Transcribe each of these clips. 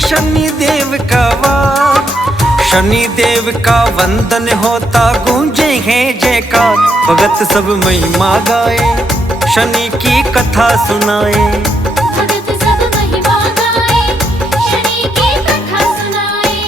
शनि देव का वार। शनि देव का वंदन होता गूंजे है जयकार। भगत सब महिमा गाए, शनि की कथा सुनाए। भगत सब महिमा गाए, शनि की कथा सुनाए।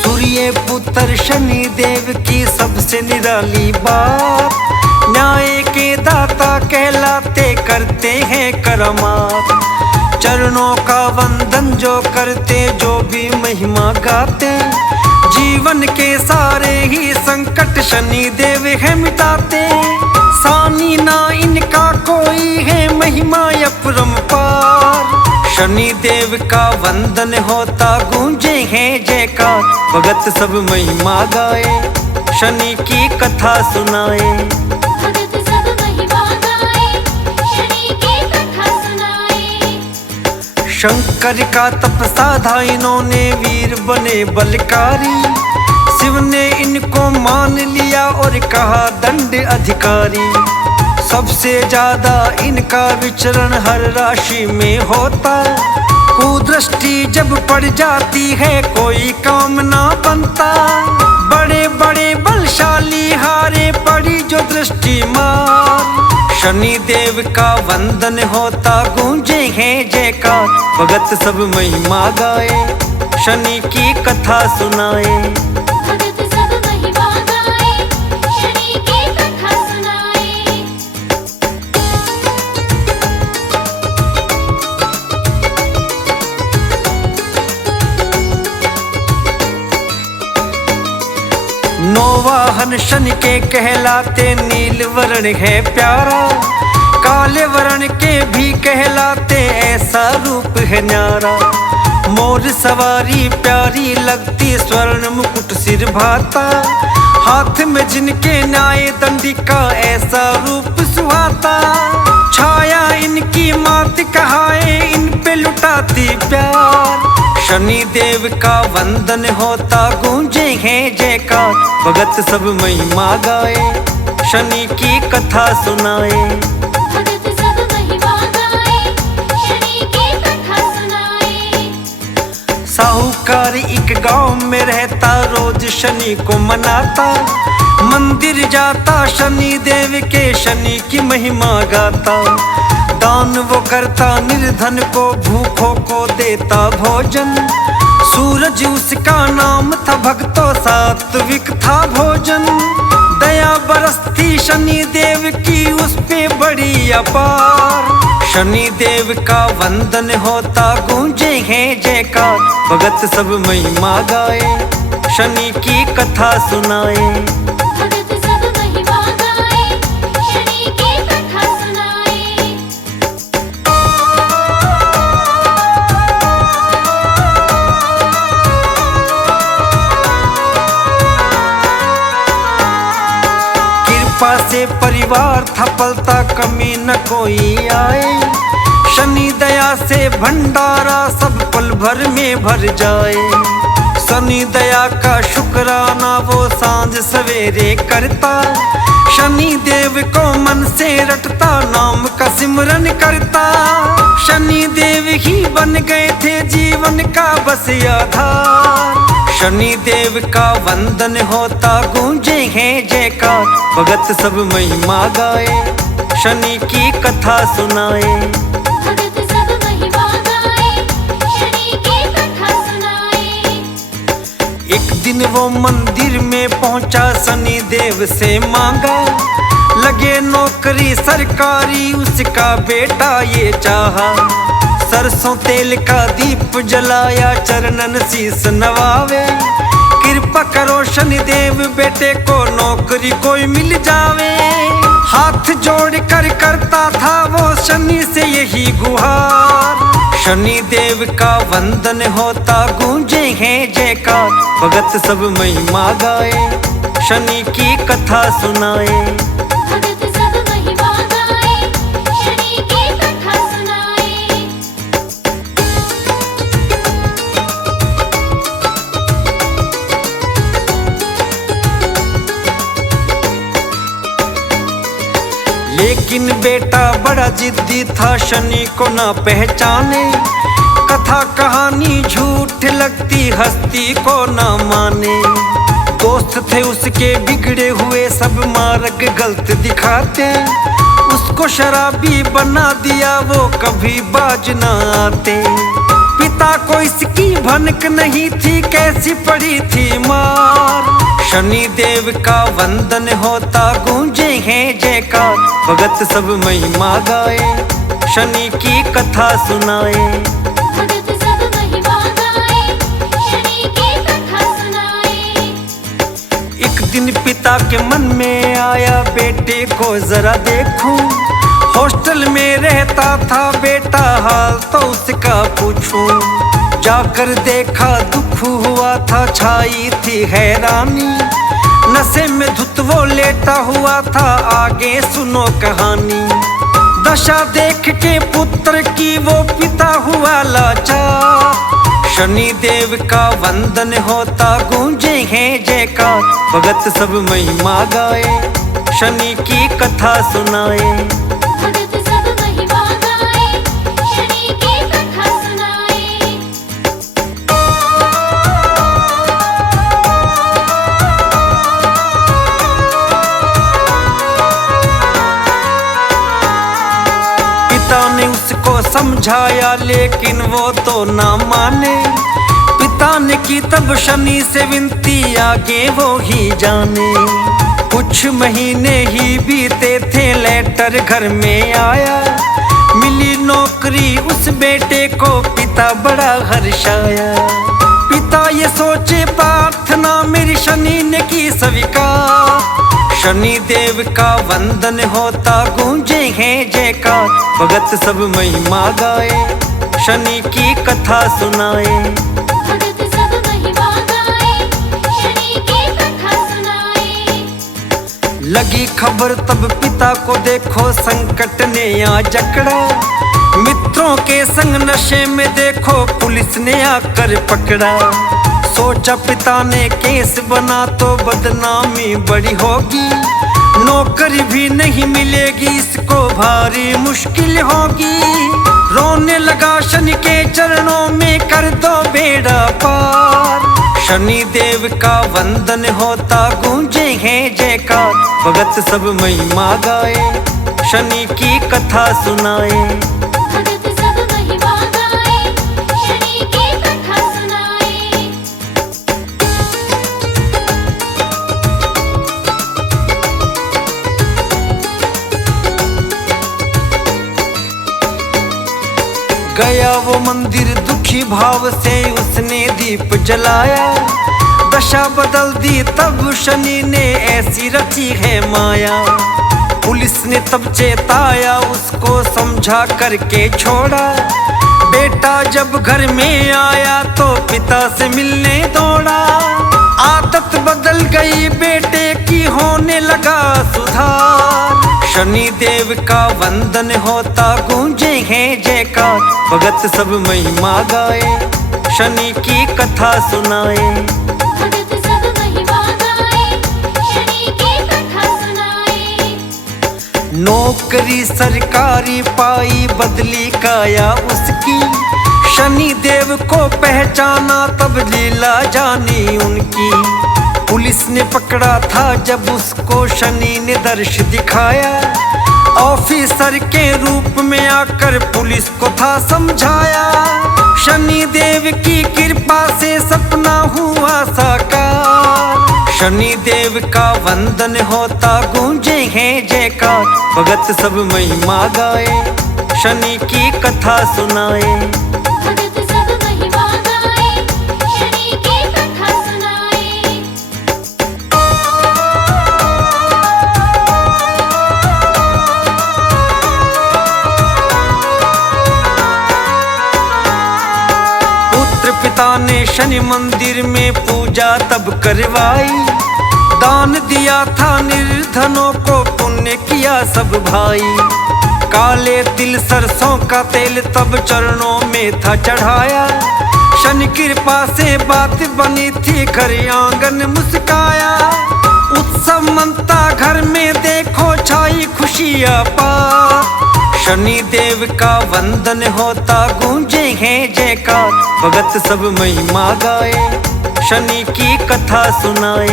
सूर्य पुत्र शनि देव की सबसे निराली बात। न्याय के दाता कहलाते, करते हैं करामात। चरणों का वंदन जो करते, जो भी महिमा गाते। जीवन के सारे ही संकट शनि देव है मिटाते। सानी ना इनका कोई है, महिमा अपरंपार। शनि देव का वंदन होता गूंजे है जयकार। भगत सब महिमा गाए, शनि की कथा सुनाए। भगत सब महिमा गाए, शनि की कथा सुनाए। शंकर का तप साधा इन्होंने, वीर बने बलकारी। शिव ने इनको मान लिया और कहा दंड अधिकारी। सबसे ज्यादा इनका विचरण हर राशि में होता। कुदृष्टि जब पड़ जाती है, कोई काम ना बनता। बड़े बड़े बलशाली हारे, पड़ी जो दृष्टि मार। शनि देव का वंदन होता गूंजे है जयकार। भगत सब महिमा गाए, शनि की कथा सुनाए। भगत सब महिमा गाए, शनि की कथा सुनाए। नौ वाहन शनि के कहलाते, नील वर्ण है प्यारा। काले वर्ण के भी कहलाते, ऐसा रूप है न्यारा। मोर सवारी प्यारी लगती, स्वर्ण मुकुट सिर भाता। हाथ में जिनके न्याय दंडिका, ऐसा रूप सुहाता। छाया इनकी मात कहाए, इन पे लुटाती प्यार। शनि देव का वंदन होता गूंजे है जयकार। भगत सब महिमा गाए, शनि की कथा सुनाए। भगत सब महिमा गाए, शनि की कथा सुनाए। साहूकार एक गांव में रहता, रोज शनि को मनाता। मंदिर जाता शनि देव के, शनि की महिमा गाता। दान वो करता निर्धन को, भूखों को देता भोजन। सूरज उसका नाम था, भक्तों सात्विक था भोजन। दया बरसती शनि देव की, उस पे बड़ी अपार। शनि देव का वंदन होता गूंजे है जयकार। भगत सब महिमा गाए, शनि की कथा सुनाए। भगत सब महिमा गाए, शनि की कथा सुनाए। कृपा से परिवार था पलता, कमी न कोई आए। शनि दया से भंडारा सब पल भर में भर जाए। शनि दया का शुक्राना वो सांझ सवेरे करता। शनि देव को मन से रटता, नाम का सिमरन करता। शनि देव ही बन गए थे जीवन का बस आधार। शनि देव का वंदन होता गूंजे है जयकार। भगत सब महिमा गाए, शनि की कथा सुनाए। भगत सब महिमा गाए, शनि की कथा सुनाए। एक दिन वो मंदिर में पहुंचा, शनि देव से मांगा। लगे नौकरी सरकारी, उसका बेटा ये चाहा। सरसों तेल का दीप जलाया, चरणन शीस नवावे। कृपा करो शनि देव, बेटे को नौकरी कोई मिल जावे। हाथ जोड़ कर करता था वो शनि से यही गुहार। शनि देव का वंदन होता गूंजे है जयकार। भगत सब महिमा गाए, शनि की कथा सुनाए। भगत सब महिमा गाए, लेकिन बेटा बड़ा जिद्दी था, शनि को ना पहचाने। कथा कहानी झूठ लगती, हस्ती को ना माने। दोस्त थे उसके बिगड़े हुए, सब मार्ग गलत दिखाते। उसको शराबी बना दिया, वो कभी बाज ना आते। पिता को इसकी भनक नहीं थी, कैसी पड़ी थी मार। शनि देव का वंदन होता, गूंजे हैं जयकार। भगत सब महिमा गाए, शनि की कथा सुनाए। भगत सब महिमा गाए, शनि की कथा सुनाए। एक दिन पिता के मन में आया, बेटे को जरा देखूं। हॉस्टल में रहता था बेटा, हाल तो उसका पूछूं। जाकर देखा दुख हुआ था, छाई थी हैरानी। नशे में धुत वो लेटा हुआ था, आगे सुनो कहानी। दशा देख के पुत्र की वो पिता हुआ लाचार। शनि देव का वंदन होता, गूंजे हैं जयकार। भगत सब महिमा गाए, शनि की कथा सुनाए। भगत सब महिमा गाए, शनि की कथा सुनाए। पिता ने उसको समझाया, लेकिन वो तो ना माने। पिता ने की तब शनि से विनती, आगे वो ही जाने। कुछ महीने ही बीते थे, लेटर घर में आया। मिली नौकरी उस बेटे को, पिता बड़ा हर्षाया। पिता ये सोचे, प्रार्थना मेरी शनि ने की स्वीकार। शनि देव का वंदन होता, गूंजे हैं जयकार। भगत सब महिमा गाए, शनि की कथा सुनाए। भगत सब महिमा गाए, शनि की कथा सुनाए। लगी खबर तब पिता को देखो, संकट ने आ जकड़ा। मित्रों के संग नशे में देखो, पुलिस ने आकर पकड़ा। सोचा पिता ने केस बना तो बदनामी बड़ी होगी। नौकरी भी नहीं मिलेगी, इसको भारी मुश्किल होगी। रोने लगा शनि के चरणों में, कर दो बेड़ा पार। शनि देव का वंदन होता, गूंजे हैं जयकार। भगत सब महिमा गाए, शनि की कथा सुनाए। भगत सब महिमा गाए, शनि की कथा सुनाए। गया वो मंदिर दुखी भाव से, उसने दीप जलाया। दशा बदल दी तब शनि ने, ऐसी रची है माया। पुलिस ने तब चेताया, उसको समझा करके छोड़ा। बेटा जब घर में आया तो पिता से मिलने दौड़ा। आदत बदल गई बेटे की, होने लगा सुधार। शनि देव का वंदन होता, गूंजे हैं जयकार। भगत सब महिमा गाए, शनि की कथा सुनाए। भगत सब महिमा गाए, शनि की कथा सुनाए। नौकरी सरकारी पाई, बदली काया उसकी। शनि देव को पहचाना, तब लीला जानी उनकी। पुलिस ने पकड़ा था जब उसको, शनि ने दर्श दिखाया। ऑफिसर के रूप में आकर पुलिस को था समझाया। शनि देव की कृपा से सपना हुआ साकार। शनि देव का वंदन होता, गूंजे हैं जयकार। भगत सब महिमा गाए, शनि की कथा सुनाए। भगत सब महिमा गाए, शनि की कथा सुनाए। पुत्र पिता ने शनि मंदिर में पूजा तब करवाई। दान दिया था निर्धनों को, पुण्य किया सब भाई। काले तिल सरसों का तेल तब चरणों में था चढ़ाया। शनि कृपा से बात बनी थी, घर आंगन मुस्काया। उत्सव मनता घर में देखो, छाई खुशी अपार। शनि देव का वंदन होता गूंजे है जयकार। भगत सब महिमा गाए, शनि की कथा सुनाए।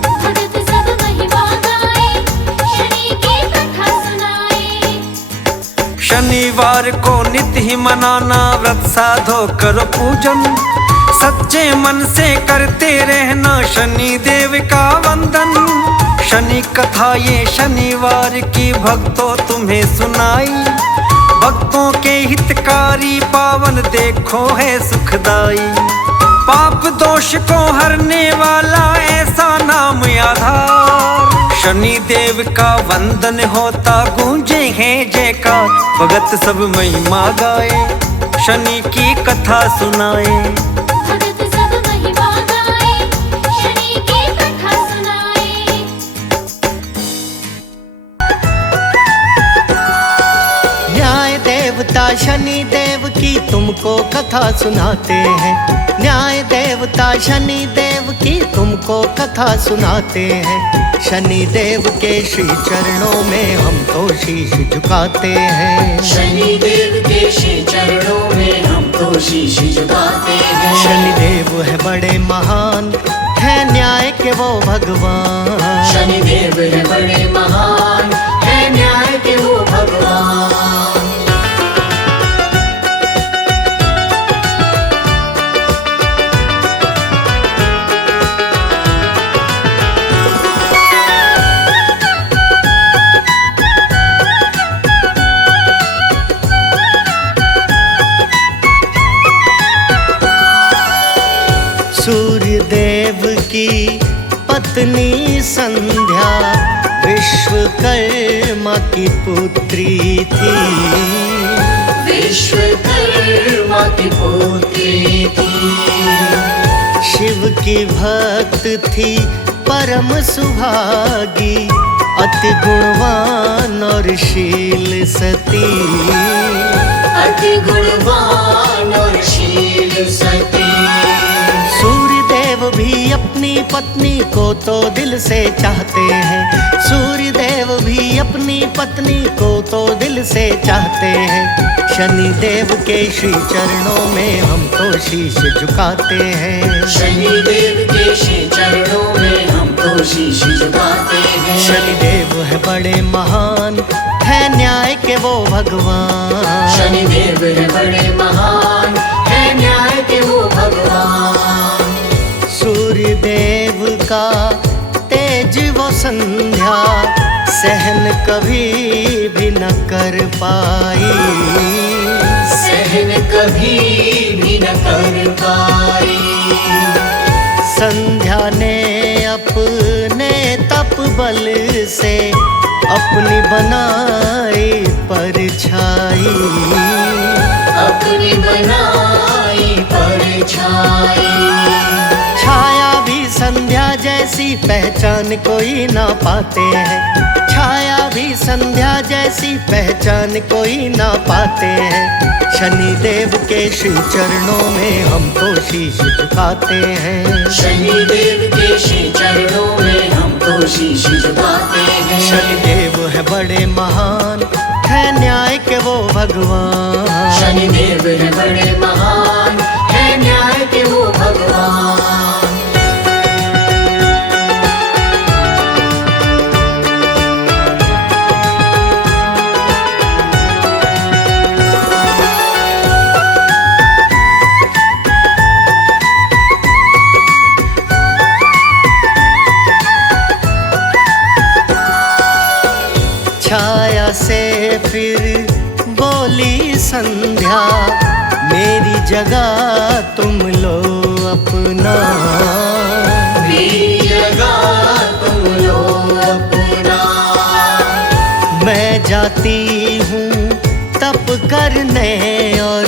भगत सब महिमा गाए, शनि की कथा सुनाए। शनिवार को नित्य ही मनाना, व्रत साधो करो पूजन। सच्चे मन से करते रहना शनि देव का वंदन। शनि कथा ये शनिवार की भक्तों तुम्हें सुनाई। भक्तों के हितकारी पावन देखो है सुखदाई। पाप दोष को हरने वाला ऐसा नाम आधार। शनि देव का वंदन होता गूंजे है जयकार। भगत सब महिमा गाए, शनि की कथा सुनाए। भगत सब महिमा गाए, शनि की कथा सुनाए। न्याय देवता शनि देव की तुमको कथा सुनाते हैं। न्याय देवता शनि देव की तुमको कथा सुनाते हैं। शनि देव के श्री चरणों में हम तो शीश झुकाते हैं। शनि देव के श्री चरणों में हम तो शीश झुकाते हैं। शनि देव है बड़े महान, है न्याय के वो भगवान। शनि देव है बड़े महान, है न्याय के वो भगवान। सूर्य देव की पत्नी संध्या विश्वकर्मा की पुत्री थी। विश्वकर्मा की पुत्री थी। शिव की भक्त थी परम सुभागी, अति गुणवान और शील सती। अति गुणवान और शील सती। सूर्य देव भी अपनी पत्नी को तो दिल से चाहते हैं। सूर्य देव भी अपनी पत्नी को तो दिल से चाहते हैं। शनि देव के श्री चरणों में हम तो शीश झुकाते हैं। शनि देव के श्री चरणों में हम तो शीश झुकाते हैं। शनि देव है बड़े महान, है न्याय के वो भगवान। शनि देव है बड़े महान, है न्याय के वो भगवान। सूर्य देव का तेज वो संध्या सहन कभी भी न कर पाई। सहन कभी भी न कर पाई। संध्या ने अपने तप बल से अपनी बनाई परछाई। अपनी बनाई परछाई। छाया भी संध्या जैसी पहचान कोई ना पाते हैं। छाया भी संध्या जैसी पहचान कोई ना पाते हैं। शनि देव के श्री चरणों में हम तो शीश झुकाते हैं। शनि देव के श्री चरणों में हम तो शीश झुकाते हैं। शनि देव है बड़े महान, है न्याय के वो भगवान। शनि देव है बड़े महान, है न्याय के वो भगवान। छाया से फिर बोली संध्या, मेरी जगह तुम लो अपना। मेरी जगह तुम लो अपना। मैं जाती हूँ तप करने और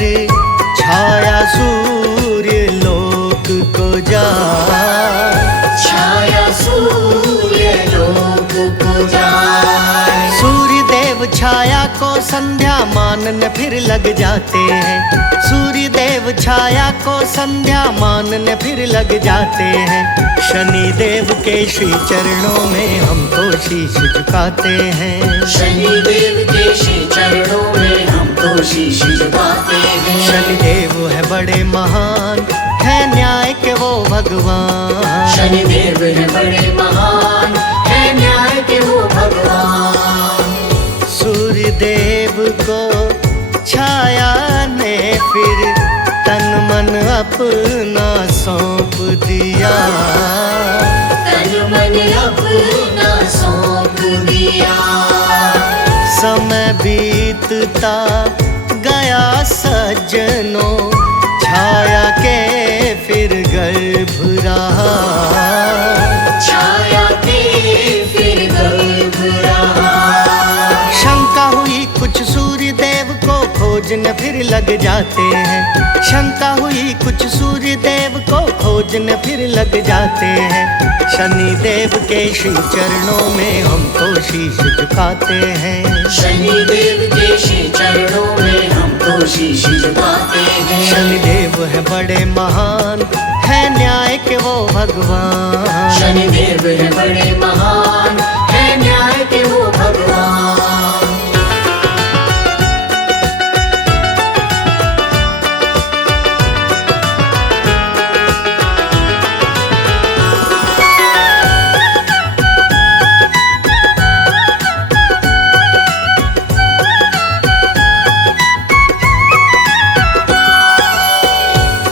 छाया सूर्य लोक को जा। छाया सूर्य लोक को जाए। सूर्य देव छाया छाया को संध्या मानने फिर लग जाते हैं। सूर्य देव छाया को संध्या मानने फिर लग जाते हैं। शनि देव के श्री चरणों में हम तो शीश झुकाते हैं। शनि देव के श्री चरणों में हम तो शीश झुकाते हैं। शनि देव है बड़े महान, है न्याय के वो भगवान। शनि देव है बड़े महान, है न्याय के वो भगवान। सूर्य देव को छाया ने फिर तन मन अपना सौंप दिया। तन मन अपना सौंप दिया। समय बीतता गया सज्जनों, छाया के फिर गर्भ रहा। छाया के फिर गर्भ रहा। शंका हुई कुछ सूर्य देव को खोजने फिर लग जाते हैं। शंका हुई कुछ सूर्य देव को खोजने फिर लग जाते हैं। शनि देव के श्री चरणों में हम तो शीश झुकाते हैं। शनि देव के श्री चरणों में हम तो शीश झुकाते हैं। शनि देव है बड़े महान, है न्याय के वो भगवान। शनि देव है बड़े महान, है न्याय के वो भगवान।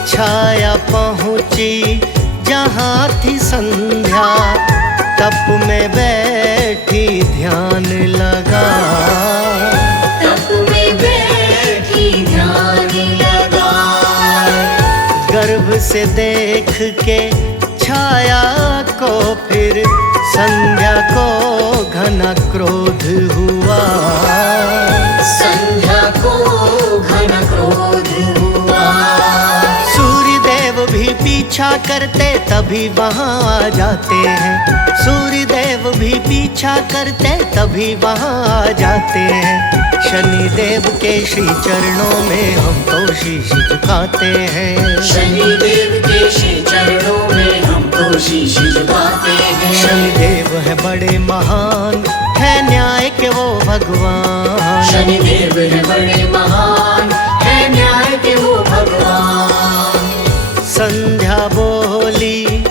छाया पहुँची जहाँ थी संध्या, तप में बैठी ध्यान लगा। तप में बैठी ध्यान लगा। गर्भ से देख के छाया को फिर संध्या को घना क्रोध हुआ। संध्या को घना क्रोध हुआ। सूर्य देव भी पीछा करते तभी वहाँ आ जाते हैं। सूर्य देव भी पीछा करते तभी वहाँ आ जाते हैं। शनि देव के श्री चरणों में हम तो शीश झुकाते हैं। शनि देव के श्री चरणों में हम तो शीश झुकाते हैं। शनि देव है बड़े महान, है न्याय के वो भगवान। शनि देव है बड़े महान, है न्याय के वो भगवान। संध्या बोली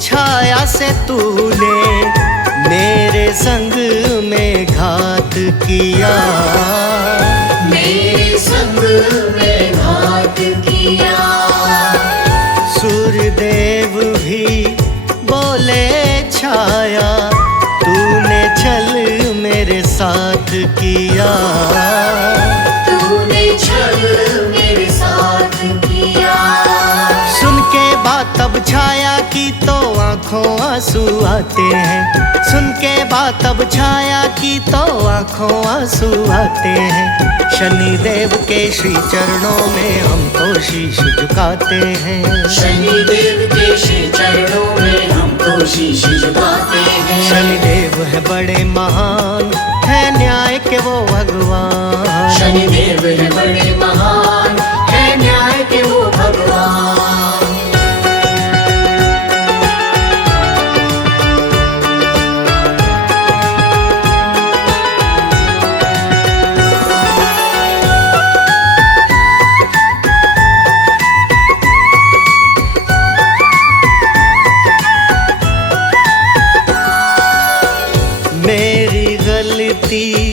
छाया से तूने मेरे संग में घात किया। मेरे संग में घात किया। सूर्य देव भी बोले छाया, तूने छल मेरे साथ किया। तूने छल मेरे साथ किया। सुन के बात तब छाया की तो आंखों आंसू आते हैं। सुन के बात तब छाया की तो आंखों आंसू आते हैं। शनि देव के श्री चरणों में हम तो शीश झुकाते हैं। शनि देव के श्री चरणों में हम तो शीश झुकाते हैं। शनि देव है बड़े महान, है न्याय के वो भगवान। शनि देव है बड़े महान, है न्याय के वो भगवान। मेरी गलती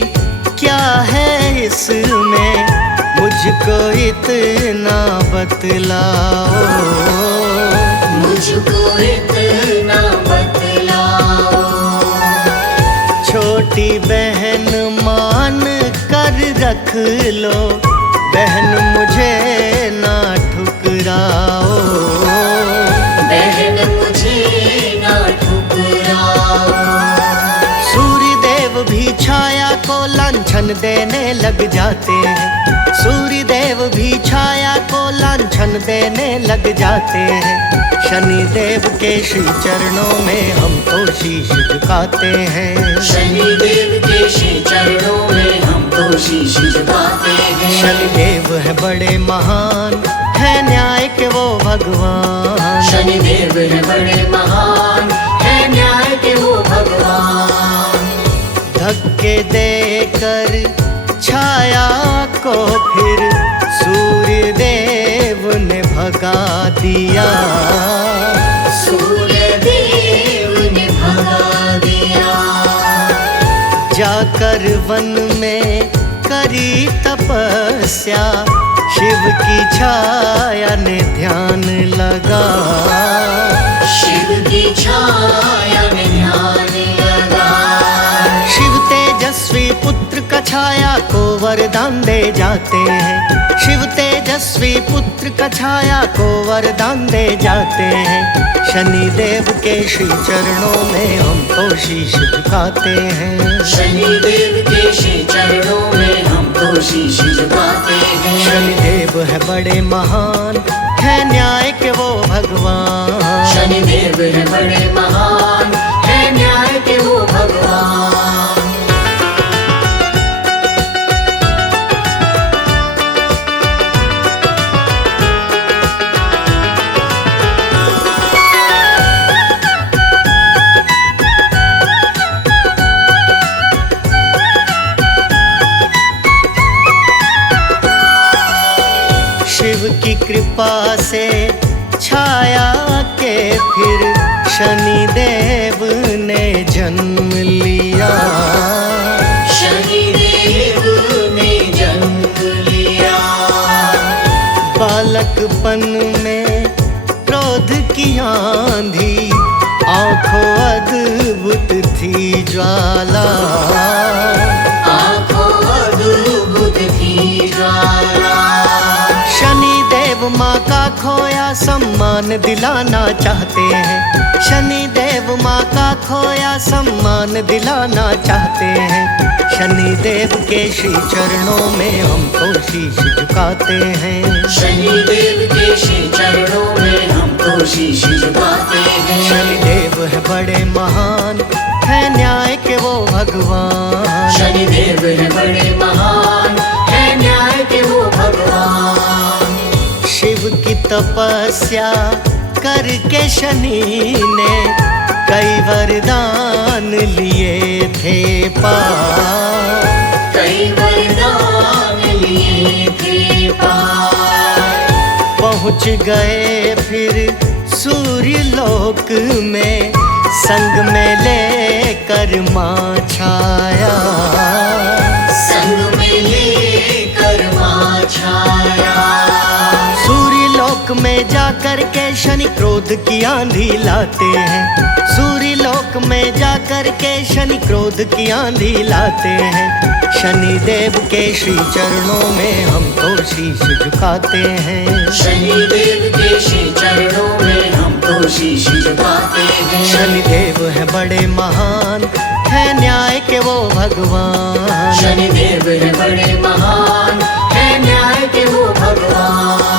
क्या है इसमें, मुझको इतना बतलाओ। मुझको इतना बतलाओ। छोटी बहन मान कर रख लो, बहन मुझे ना ठुकराओ। बहन मुझे ना ठुकराओ। सूर्य देव भी छाया को लांछन देने लग जाते हैं। सूर्य देव भी छाया को लांछन देने लग जाते हैं। शनि देव के श्री चरणों में हम तो शीश झुकाते हैं। शनि देव के श्री चरणों में हम तो शीश झुकाते हैं। शनिदेव है बड़े महान, है न्याय के वो भगवान। शनिदेव है बड़े महान, है न्याय के वो भगवान। धक्के देकर छाया को फिर सूर्य देव ने भगा दिया। सूर्य देव ने भगा दिया। जाकर वन में करी तपस्या, शिव की छाया ने ध्यान लगा। शिव की छाया में ध्यान लगा। शिव तेजस्वी पुत्र का छाया को वरदान दे जाते हैं। शिव तेजस्वी पुत्र का छाया को वरदान दे जाते हैं। शनिदेव के श्री चरणों में हम तो शीश झुकाते हैं। शनिदेव के श्री चरणों में हम तो शीश झुकाते हैं। शनिदेव है बड़े महान, है न्याय के वो भगवान। शनिदेव है बड़े महान, है न्याय के वो भगवान। शिव की कृपा से छाया के फिर शनिदेव ने जन्म लिया। शनिदेव ने जन्म लिया। बालकपन में क्रोध की आंधी, आंखों अद्भुत थी ज्वाला। आंखों अद्भुत थी ज्वाला। शनिदेव माँ का खोया सम्मान दिलाना चाहते हैं। शनिदेव माँ का खोया सम्मान दिलाना चाहते हैं। शनिदेव के श्री चरणों में हम तो शीश झुकाते हैं। शनिदेव के श्री चरणों में हम तो शीश झुकाते हैं। शनिदेव है बड़े महान, है न्याय के वो भगवान। शनिदेव है बड़े महान, है न्याय के वो भगवान। शिव की तपस्या करके शनि ने कई वरदान लिए थे पार। कई वरदान लिए थे पार। पहुँच गए फिर सूर्य लोक में, संग में लेकर माँ छाया। संग में लेकर माँ छाया। सूर्य लोक में जाकर के शनि क्रोध की आंधी लाते हैं। सूर्य लोक में जाकर के शनि क्रोध की आंधी लाते हैं। शनिदेव के श्री चरणों में हम तो शीश झुकाते हैं। शनिदेव के श्री चरणों में हम तो शीश झुकाते हैं। शनिदेव है बड़े महान, है न्याय के वो भगवान। शनिदेव है बड़े महान, है न्याय के वो भगवान।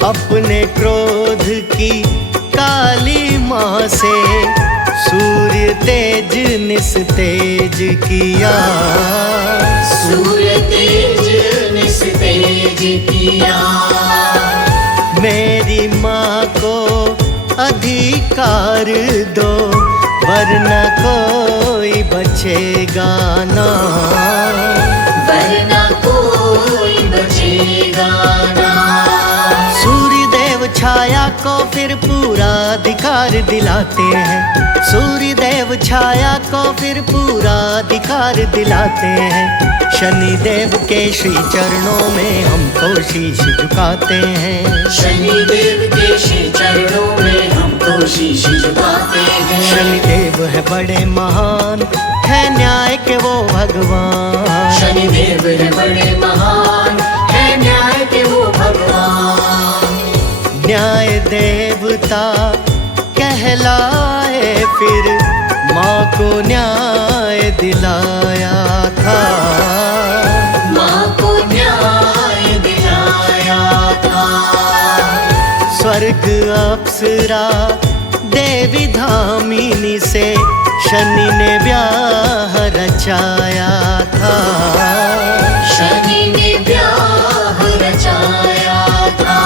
अपने क्रोध की काली माँ से सूर्य तेज निस्तेज किया। सूर्य तेज निस्तेज किया। मेरी माँ को अधिकार दो, वरना कोई बचेगा ना। वरना कोई बचेगा ना। सूर्यदेव छाया को फिर पूरा अधिकार दिलाते हैं। सूर्यदेव छाया को फिर पूरा अधिकार दिलाते हैं। शनिदेव के श्री चरणों में हम तो शीश झुकाते हैं। शनिदेव के श्री चरणों में हम तो शीश झुकाते हैं। शनिदेव है बड़े महान, है न्याय के वो भगवान। शनिदेव है बड़े महान, है न्याय के वो भगवान। न्याय देवता कहलाए फिर माँ को न्याय दिलाया था। माँ को न्याय दिलाया था। स्वर्ग अप्सरा देवी धामिनी से शनि ने ब्याह रचाया था। शनि ने ब्याह रचाया था।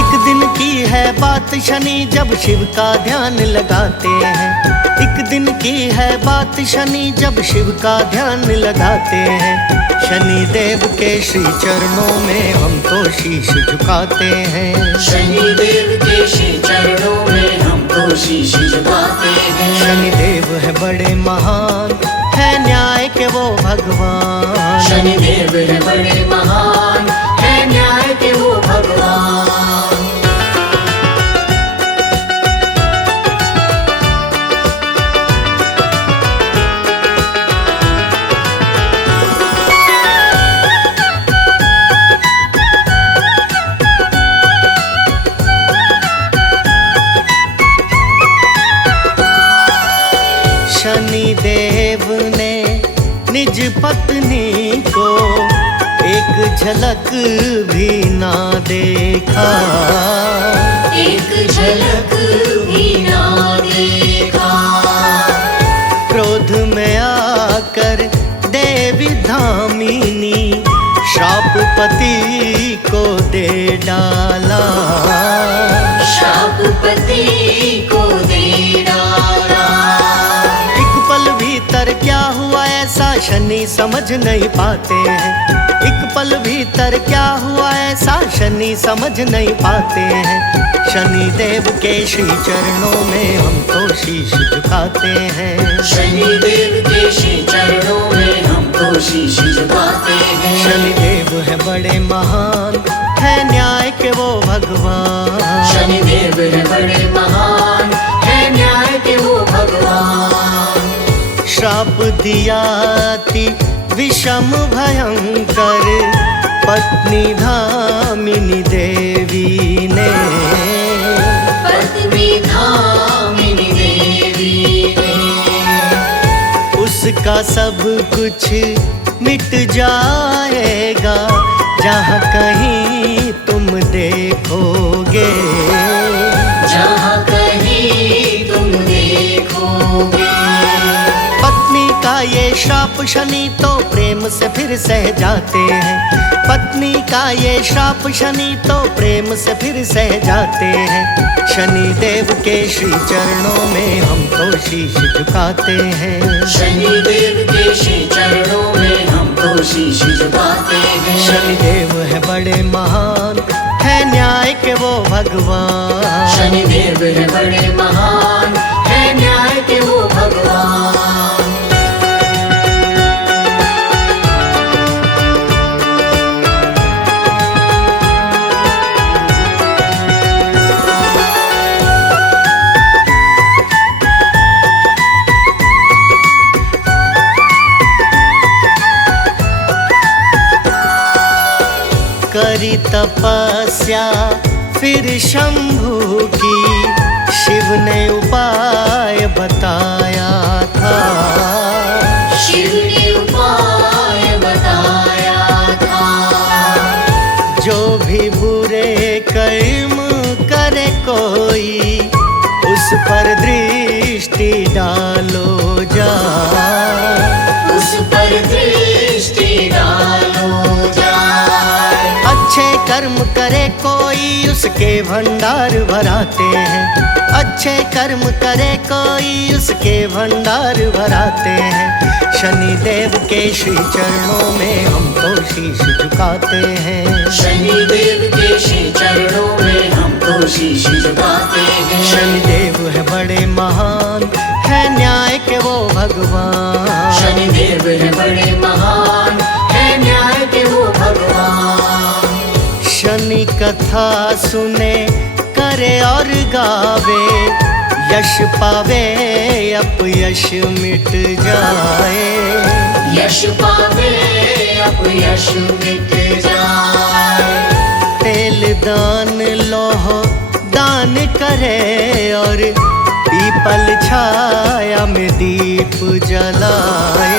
एक दिन की है बात शनि जब शिव का ध्यान लगाते हैं। एक दिन की है बात शनि जब शिव का ध्यान लगाते हैं। शनि देव के श्री चरणों में हम तो शीश झुकाते हैं। शनि देव के श्री चरणों में हम तो शीश झुकाते हैं। शनि देव है बड़े महान, है न्याय के वो भगवान। शनि देव है बड़े महान, है न्याय के वो भगवान। शनि देव ने निज पत्नी को एक झलक भी ना देखा। एक झलक भी ना देखा। क्रोध में आकर देवी धामिनी श्राप पति को दे डाला। श्राप पति को दे डाला। भीतर क्या हुआ ऐसा शनि समझ नहीं पाते हैं। एक पल भीतर क्या हुआ ऐसा शनि समझ नहीं पाते हैं। शनि देव के श्री चरणों में हम तो शीश झुकाते हैं। शनि देव के श्री चरणों में हम तो शीश झुकाते हैं। शनि देव है बड़े महान, है न्याय के वो भगवान। शनि देव है बड़े महान, है न्याय के वो भगवान। श्राप दिया ति विषम भयंकर पत्नी धामिनी देवी ने। पत्नी धामिनी देवी ने। उसका सब कुछ मिट जाएगा जहाँ कहीं तुम देखोगे। जहाँ कहीं तुम देखोगे। का ये श्राप शनि तो प्रेम से फिर सह जाते हैं। पत्नी का ये श्राप शनि तो प्रेम से फिर सह जाते हैं। शनि देव के श्री चरणों में हम तो शीश झुकाते हैं। शनि देव के श्री चरणों में हम तो शीश झुकाते हैं। शनि देव है बड़े महान, है न्याय के वो भगवान। शनि देव है बड़े महान, है न्याय के वो भगवान। करी तपस्या फिर शंभु की शिव ने उपाय बताया था। शिव ने उपाय बताया था। जो भी बुरे कर्म करे कोई उस पर दृष्टि डालो जा। उस पर दृष्टि डालो जा। अच्छे कर्म करे कोई उसके भंडार भराते हैं। अच्छे कर्म करे कोई उसके भंडार भराते हैं। शनि देव के श्री चरणों में हम तो शीश झुकाते हैं। शनि देव के श्री चरणों में हम तो शीश झुकाते हैं। शनि देव है बड़े महान, है न्याय के वो भगवान। शनि देव है बड़े महान, है न्याय के वो भगवान। शनि कथा सुने करे और गावे, यश पावे अपयश मिट जाए। यश पावे अपयश मिट जाए। तेल दान लोह दान करे और पीपल छाया में दीप जलाए,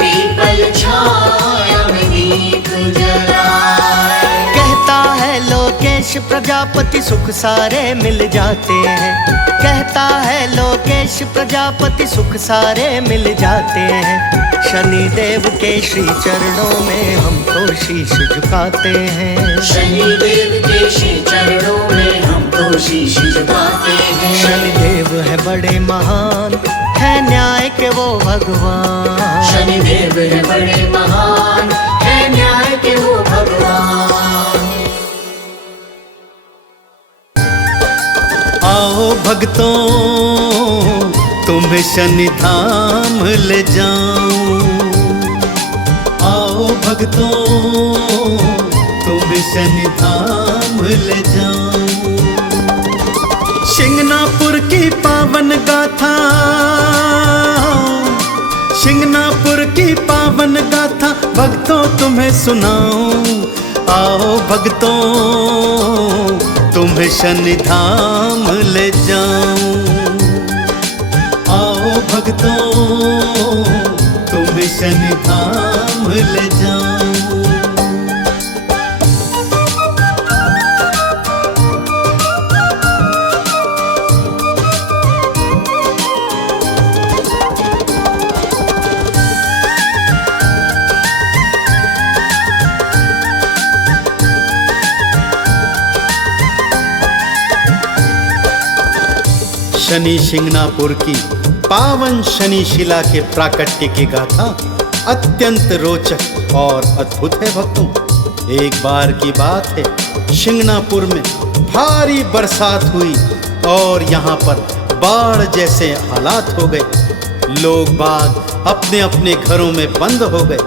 पीपल छाया में दीप जलाए। कहता है लोकेश प्रजापति सुख सारे मिल जाते हैं, कहता है लोकेश प्रजापति सुख सारे मिल जाते हैं। शनि देव के श्री चरणों में हम तो शीश झुकाते हैं, शनि देव के श्री चरणों में हम तो शीश झुकाते हैं। शनि देव है बड़े महान, है न्याय के वो भगवान, शनि देव है बड़े महान, है न्याय के वो भगवान। आओ भक्तों तुम्हें शनि धाम ले जाऊं, आओ भक्तों तुम्हें शनि धाम ले जाऊं। शिंगनापुर की पावन गाथा, शिंगनापुर की पावन गाथा भक्तों तुम्हें सुनाऊं। आओ भक्तों तुम्हें शनि धाम ले जाऊं, आओ भक्तों तुम्हें शनि धाम ले जाऊं। शनि शिंगनापुर की पावन शनि शिला के प्राकट्य की गाथा अत्यंत रोचक और अद्भुत है भक्तों। एक बार की बात है, शिंगनापुर में भारी बरसात हुई और यहाँ पर बाढ़ जैसे हालात हो गए। लोग बाग अपने अपने घरों में बंद हो गए।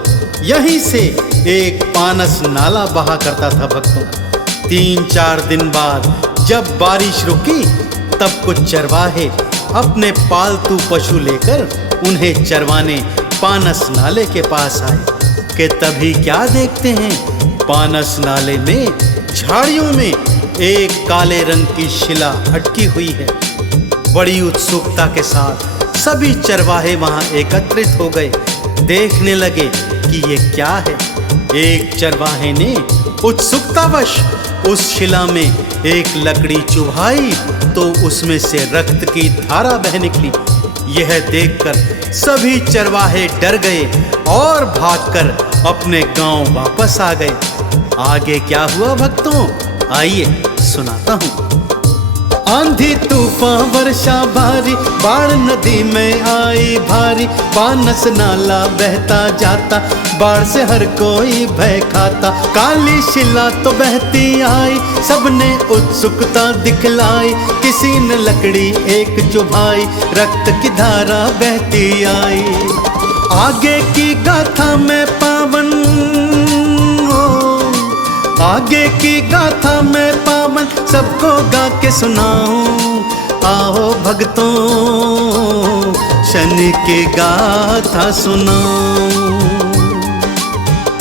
यहीं से एक पानस नाला बहा करता था भक्तों। 3-4 दिन बाद जब बारिश रुकी तब कुछ चरवाहे अपने पालतू पशु लेकर उन्हें चरवाने पानस नाले के पास आए कि तभी क्या देखते हैं, पानस नाले में झाड़ियों में एक काले रंग की शिला अटकी हुई है। बड़ी उत्सुकता के साथ सभी चरवाहे वहां एकत्रित हो गए, देखने लगे कि ये क्या है। एक चरवाहे ने उत्सुकतावश उस शिला में एक लकड़ी चुभाई तो उसमें से रक्त की धारा बह निकली। यह देखकर सभी चरवाहे डर गए और भागकर अपने गांव वापस आ गए। आगे क्या हुआ भक्तों, आइए सुनाता हूँ। आंधी तूफान वर्षा भारी, बाढ़ नदी में आई भारी, पानस नाला बहता जाता, बाढ़ से हर कोई भय खाता। काली शिला तो बहती आई, सबने उत्सुकता दिखलाई, किसी ने लकड़ी एक चुभाई, रक्त की धारा बहती आई। आगे की गाथा में पावन, आगे की गाथा में पावन सबको गा के सुनाऊं। आओ भक्तों शनि की गाथा सुनाऊं,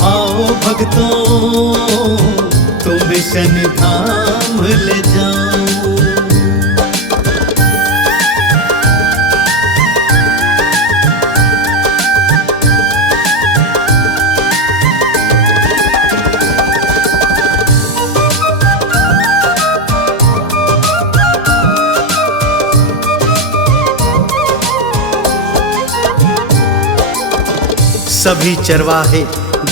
आओ भक्तों तुम्हें शनि धाम ले जाऊं। सभी चरवाहे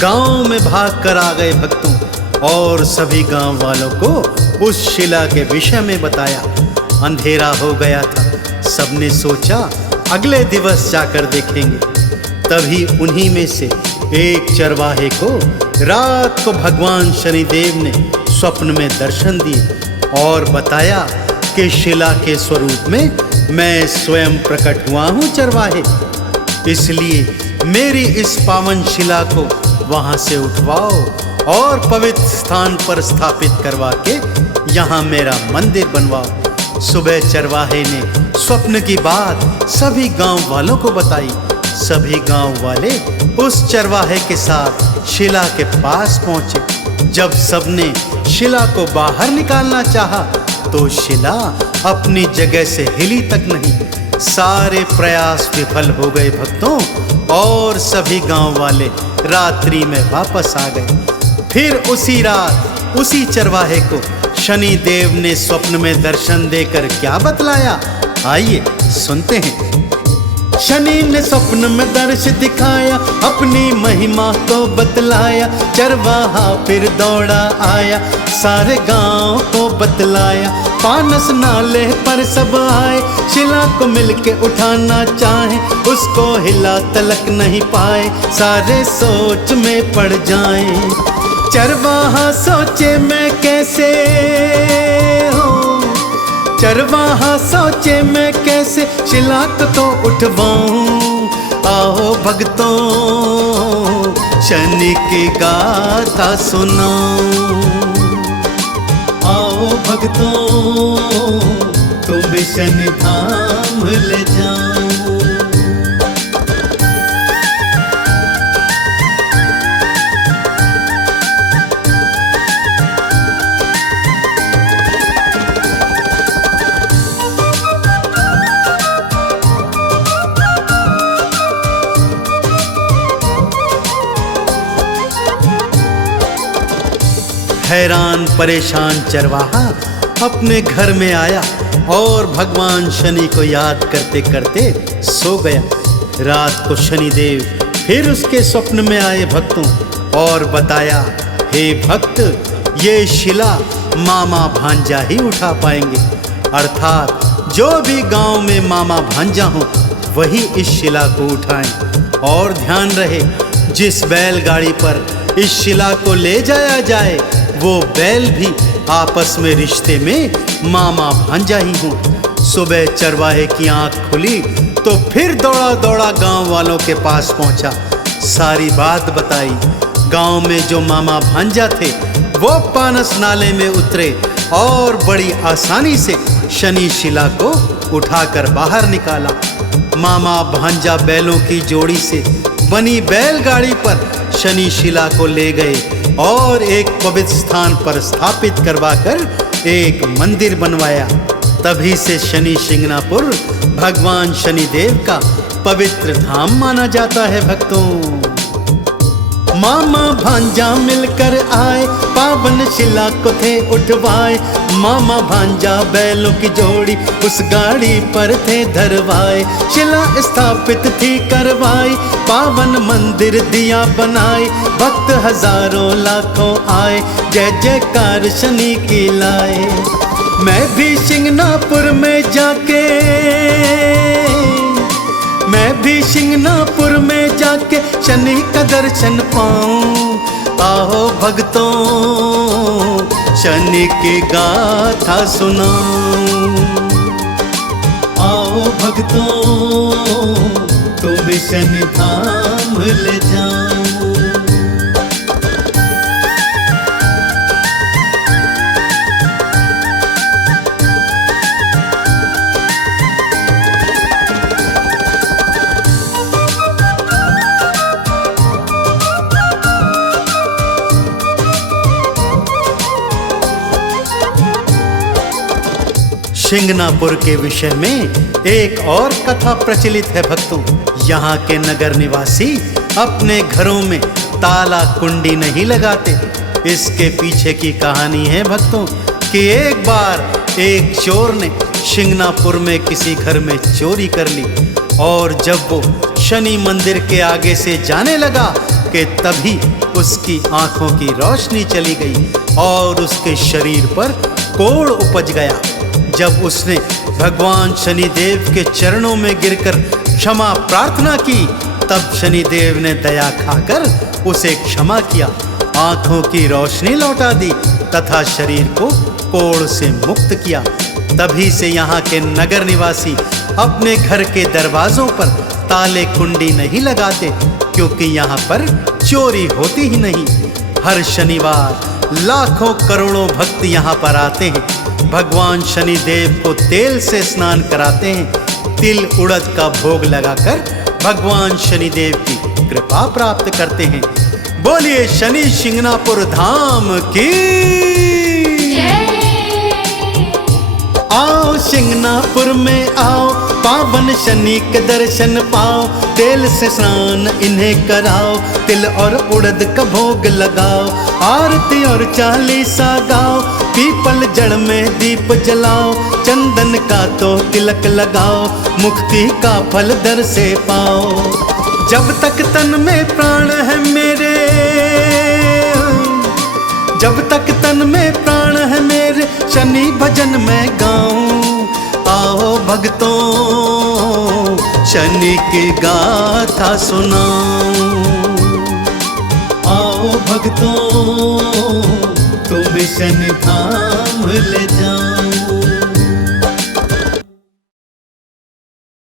गांव में भागकर आ गए भक्तों, और सभी गांव वालों को उस शिला के विषय में बताया। अंधेरा हो गया था, सबने सोचा अगले दिवस जाकर देखेंगे। तभी उन्हीं में से एक चरवाहे को रात को भगवान शनिदेव ने स्वप्न में दर्शन दिए और बताया कि शिला के स्वरूप में मैं स्वयं प्रकट हुआ हूँ चरवाहे, इसलिए मेरी इस पावन शिला को वहां से उठवाओ और पवित्र स्थान पर स्थापित करवा के यहाँ मेरा मंदिर बनवाओ। सुबह चरवाहे ने स्वप्न की बात सभी गांव वालों को बताई। सभी गांव वाले उस चरवाहे के साथ शिला के पास पहुंचे। जब सबने शिला को बाहर निकालना चाहा तो शिला अपनी जगह से हिली तक नहीं। सारे प्रयास विफल हो गए भक्तों, और सभी गांव वाले रात्रि में वापस आ गए। फिर उसी रात उसी चरवाहे को शनि देव ने स्वप्न में दर्शन देकर क्या बतलाया, आइए सुनते हैं। शनि ने स्वप्न में दर्श दिखाया, अपनी महिमा को बतलाया। चरवाहा फिर दौड़ा आया, सारे गांव को बतलाया। पानस नाले पर सब आए, शिला को मिलके उठाना चाहे, उसको हिला तलक नहीं पाए, सारे सोच में पड़ जाएं। चरवाहा सोचे मैं कैसे हो, चरवाहा सोचे मैं कैसे शिला को तो उठवाऊं। आओ भक्तों शनि की गाथा सुनाऊं, आओ भक्तों तुम्हें शनि धाम ले जाऊं। हैरान परेशान चरवाहा अपने घर में आया और भगवान शनि को याद करते करते सो गया। रात को शनि देव फिर उसके स्वप्न में आए भक्तों और बताया, हे भक्त, ये शिला मामा भांजा ही उठा पाएंगे। अर्थात जो भी गांव में मामा भांजा हो वही इस शिला को उठाएं। और ध्यान रहे, जिस बैलगाड़ी पर इस शिला को ले जाया जाए वो बैल भी आपस में रिश्ते में मामा भांजा ही हो। सुबह चरवाहे की आंख खुली तो फिर दौड़ा दौड़ा गांव वालों के पास पहुंचा, सारी बात बताई। गांव में जो मामा भांजा थे वो पानस नाले में उतरे और बड़ी आसानी से शनि शिला को उठाकर बाहर निकाला। मामा भांजा बैलों की जोड़ी से बनी बैलगाड़ी पर शनि शिला को ले गए और एक पवित्र स्थान पर स्थापित करवाकर एक मंदिर बनवाया। तभी से शनि शिंगणापुर भगवान शनि देव का पवित्र धाम माना जाता है भक्तों। मामा भांजा मिलकर आए, पावन शिला को थे उठवाए। मामा भांजा बैलों की जोड़ी उस गाड़ी पर थे धरवाए। शिला स्थापित थी करवाई, पावन मंदिर दिया बनाई। भक्त हजारों लाखों आए, जय जयकार शनि की लाए। मैं भी शिंगणापुर में जाके, मैं भी शिंगणापुर में जाके शनि का दर्शन पाऊं। आओ भक्तों शनि की गाथा सुनाऊं, आओ भक्तों तुम्हें शनि धाम ले जाऊं। शिंगणापुर के विषय में एक और कथा प्रचलित है भक्तों। यहाँ के नगर निवासी अपने घरों में ताला कुंडी नहीं लगाते। इसके पीछे की कहानी है भक्तों कि एक बार एक चोर ने शिंगणापुर में किसी घर में चोरी कर ली और जब वो शनि मंदिर के आगे से जाने लगा कि तभी उसकी आंखों की रोशनी चली गई और उसके शरीर पर कोढ़ उपज गया। जब उसने भगवान शनिदेव के चरणों में गिरकर क्षमा प्रार्थना की तब शनिदेव ने दया खाकर उसे क्षमा किया, आंखों की रोशनी लौटा दी तथा शरीर को कोढ़ से मुक्त किया। तभी से यहाँ के नगर निवासी अपने घर के दरवाजों पर ताले कुंडी नहीं लगाते क्योंकि यहाँ पर चोरी होती ही नहीं। हर शनिवार लाखों करोड़ों भक्त यहाँ पर आते हैं, भगवान शनि देव को तेल से स्नान कराते हैं, तिल उड़द का भोग लगाकर भगवान शनि देव की कृपा प्राप्त करते हैं। बोलिए शनि शिंगणापुर धाम की। आओ शिंगनापुर में आओ, पावन शनि के दर्शन पाओ। तेल से स्नान इन्हें कराओ, तिल और उड़द का भोग लगाओ। आरती और चालीसा गाओ, पीपल जड़ में दीप जलाओ। चंदन का तो तिलक लगाओ, मुक्ति का फल दर से पाओ। जब तक तन में प्राण है मेरे, जब तक तन में प्राण है मेरे, शनि भजन में गाऊं। आओ भक्तों शनि की गाथा सुनाऊं। आओ भक्तों तुम्हें शनि धाम ले जाऊं।